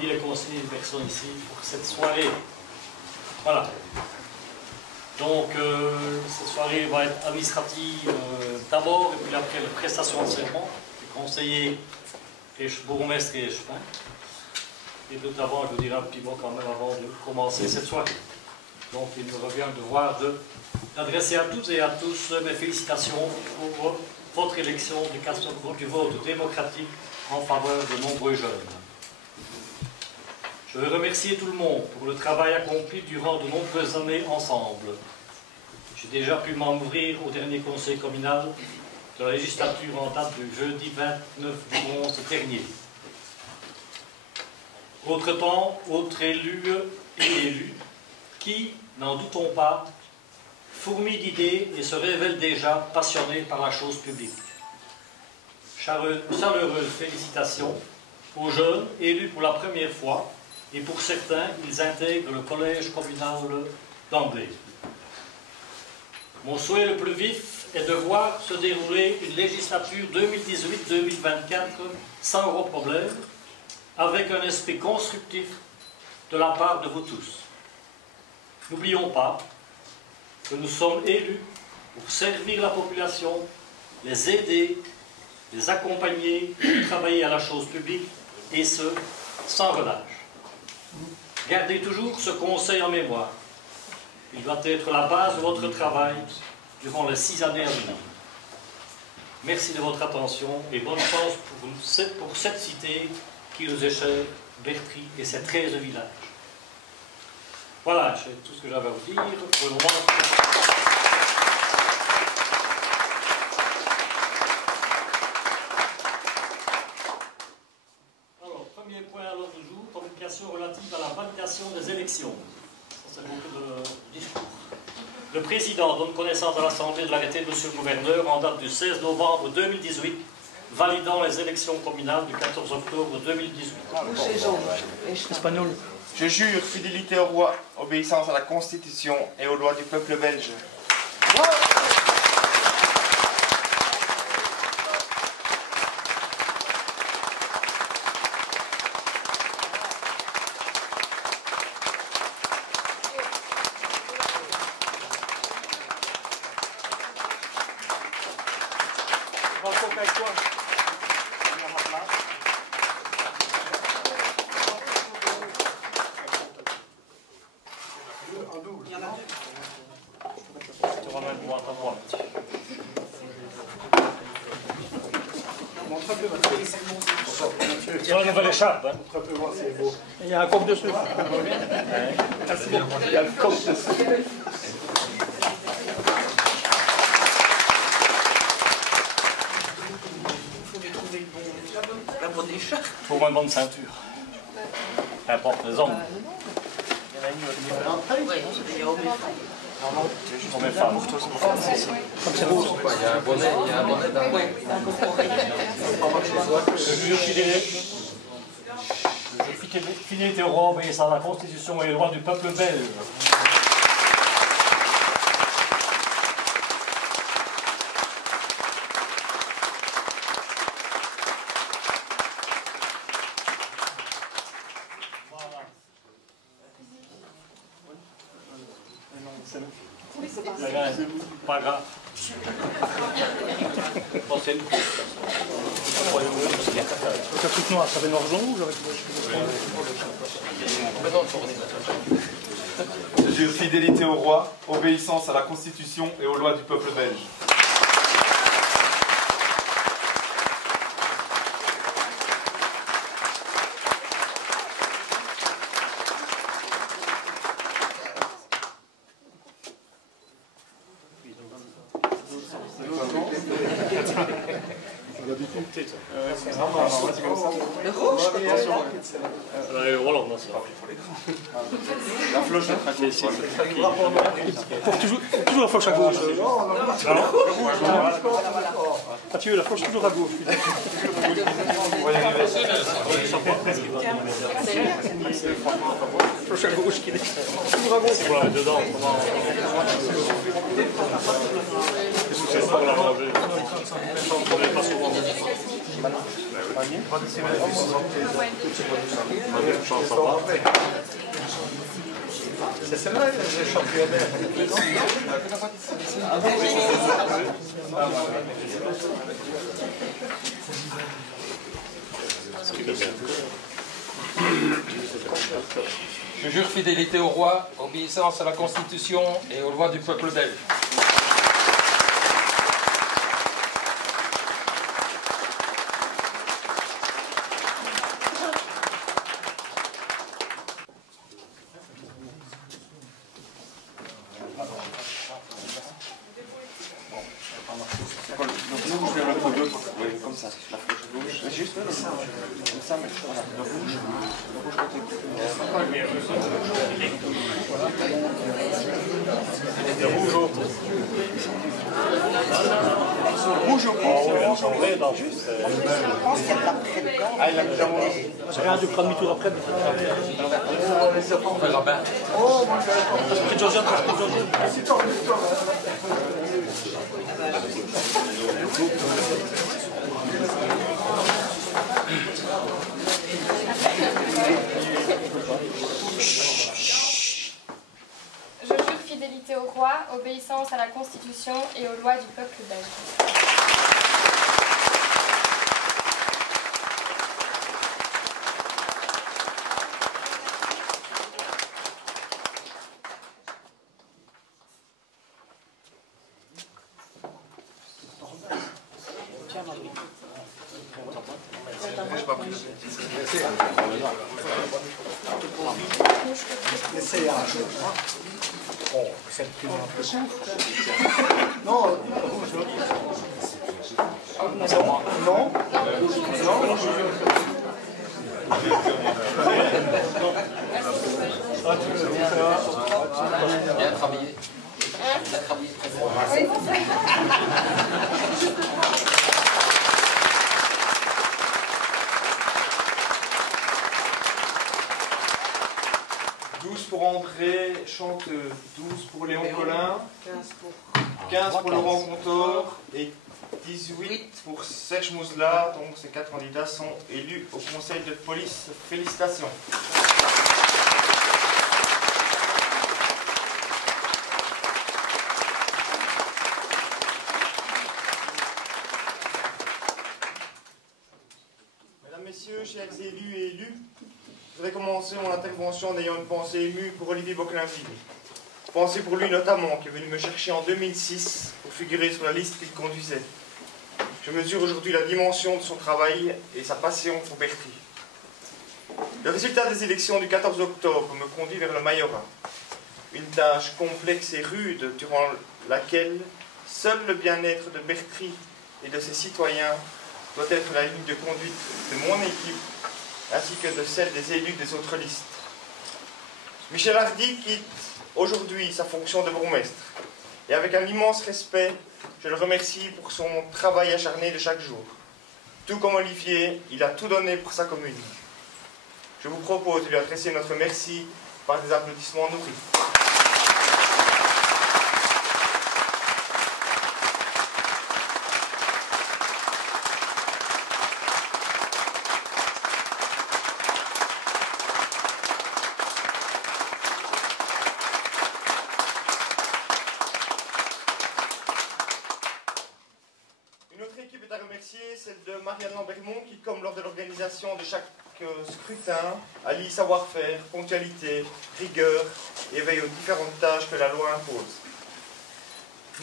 Il est conseillé une personne ici pour cette soirée. Voilà. Donc, cette soirée va être administrative d'abord, et puis après la prestation de serment, les conseillers, et bourgmestre et échevin. Et notamment, je vous dirai un petit mot quand même avant de commencer cette soirée. Donc, il me revient le devoir d'adresser à toutes et à tous mes félicitations pour votre élection du vote démocratique en faveur de nombreux jeunes. Je veux remercier tout le monde pour le travail accompli durant de nombreuses années ensemble. J'ai déjà pu m'ouvrir au dernier conseil communal de la législature en date du jeudi 29 du 11 dernier. Autre-temps, autres élus et élus qui, n'en doutons pas, fourmillent d'idées et se révèlent déjà passionnés par la chose publique. Chaleureuse félicitations aux jeunes élus pour la première fois, et pour certains, ils intègrent le collège communal d'Amblay. Mon souhait le plus vif est de voir se dérouler une législature 2018-2024 sans gros problèmes, avec un esprit constructif de la part de vous tous. N'oublions pas que nous sommes élus pour servir la population, les aider, les accompagner, travailler à la chose publique, et ce, sans relâche. Gardez toujours ce conseil en mémoire. Il doit être la base de votre travail durant les 6 années à venir. Merci de votre attention et bonne chance pour cette cité qui nous est chère, Bertry et ses 13 villages. Voilà, c'est tout ce que j'avais à vous dire. Pour le moment, alors, premier point à l'ordre du jour, communication relative à la validation des élections. Ça, c'est beaucoup de discours. Le président donne connaissance à l'Assemblée de l'arrêté de M. le gouverneur en date du 16 novembre 2018, validant les élections communales du 14 octobre 2018. Espagnol. Je jure fidélité au roi, obéissance à la Constitution et aux lois du peuple belge. C'est la nouvelle écharpe. Hein. Il y a un coq dessus. Il y a le coq dessus. Pour une bonne ceinture. Importe les hommes. Pour mes femmes. Il y a un bonnet d'un. Je jure fidélité au roi, obéissant à la Constitution et les lois du peuple belge. Pas grave. Bon, c'est nous. Un truc noir, ça fait noir jaune ou j'aurais Je jure fidélité au roi, obéissance à la Constitution et aux lois du peuple belge. Le rouge, attention. Voilà, non, c'est pas. La floche de traquer ici. Toujours la floche à gauche. Mathieu, la floche toujours à gauche. Floche à gauche qui est toujours à gauche. C'est quoi, dedans? C'est pour la manger. On n'est pas souvent. C'est celle-là, les championnats. Je jure fidélité au roi, obéissance à la Constitution et aux lois du peuple belge. Comme ça, la flèche gauche. Mais juste comme ça, mais voilà. Le rouge côté gauche. Rouge au bout. Je pense qu'il y a de la près dedans. Ah, il a mis dans mon... J'ai rien dû prendre demi-tour après. On verra bien. Pris de Josiane, pris de Josiane. Je jure fidélité au roi, obéissance à la Constitution et aux lois du peuple belge. Non, Bien travaillé. Bien travaillé. Oui, c'est ça. 12 pour André, chante 12 pour Léon Collin, 15 pour Laurent Contor et 18 pour Serge Mouzla. Donc ces 4 candidats sont élus au conseil de police. Félicitations. Mesdames, Messieurs, chers élus et élues, je voudrais commencer mon intervention en ayant une pensée émue pour Olivier Bocquelinville. Pensée pour lui notamment, qui est venu me chercher en 2006 pour figurer sur la liste qu'il conduisait. Je mesure aujourd'hui la dimension de son travail et sa passion pour Bertry. Le résultat des élections du 14 octobre me conduit vers le majorat. Une tâche complexe et rude durant laquelle seul le bien-être de Bertry et de ses citoyens doit être la ligne de conduite de mon équipe ainsi que de celle des élus des autres listes. Michel Hardy quitte aujourd'hui sa fonction de bourgmestre et avec un immense respect, je le remercie pour son travail acharné de chaque jour. Tout comme Olivier, il a tout donné pour sa commune. Je vous propose de lui adresser notre merci par des applaudissements nourris. Celle de Marianne Lambermont qui, comme lors de l'organisation de chaque scrutin, allie savoir-faire, ponctualité, rigueur et veille aux différentes tâches que la loi impose.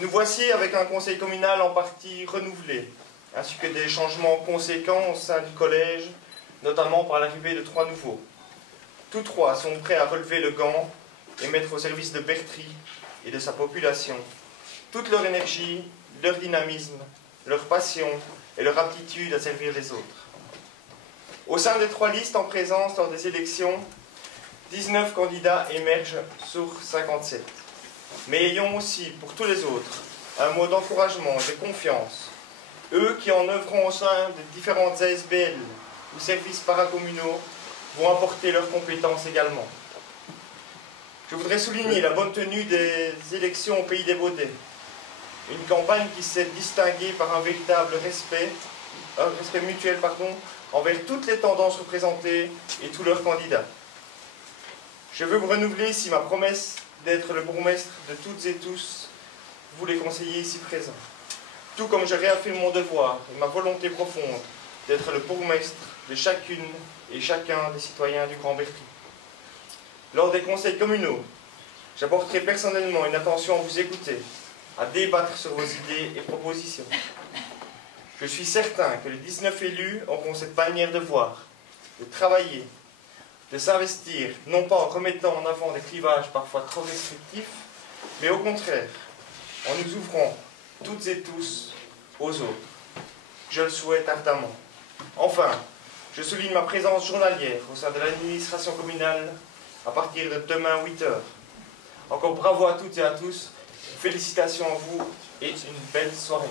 Nous voici avec un conseil communal en partie renouvelé, ainsi que des changements conséquents au sein du collège, notamment par l'arrivée de 3 nouveaux. Tous 3 sont prêts à relever le gant et mettre au service de Bertry et de sa population toute leur énergie, leur dynamisme, leur passion et leur aptitude à servir les autres. Au sein des 3 listes en présence lors des élections, 19 candidats émergent sur 57. Mais ayons aussi, pour tous les autres, un mot d'encouragement et de confiance. Eux qui, en œuvrant au sein de différentes ASBL ou services paracommunaux, vont apporter leurs compétences également. Je voudrais souligner la bonne tenue des élections au Pays des Baudets. Une campagne qui s'est distinguée par un véritable respect mutuel envers toutes les tendances représentées et tous leurs candidats. Je veux vous renouveler ici ma promesse d'être le bourgmestre de toutes et tous, vous les conseillers ici présents. Tout comme je réaffirme mon devoir et ma volonté profonde d'être le bourgmestre de chacune et chacun des citoyens du Grand Berthier. Lors des conseils communaux, j'apporterai personnellement une attention à vous écouter, à débattre sur vos idées et propositions. Je suis certain que les 19 élus auront cette manière de voir, de travailler, de s'investir, non pas en remettant en avant des clivages parfois trop restrictifs, mais au contraire, en nous ouvrant toutes et tous aux autres. Je le souhaite ardemment. Enfin, je souligne ma présence journalière au sein de l'administration communale à partir de demain 8 h. Encore bravo à toutes et à tous, félicitations à vous et une belle soirée.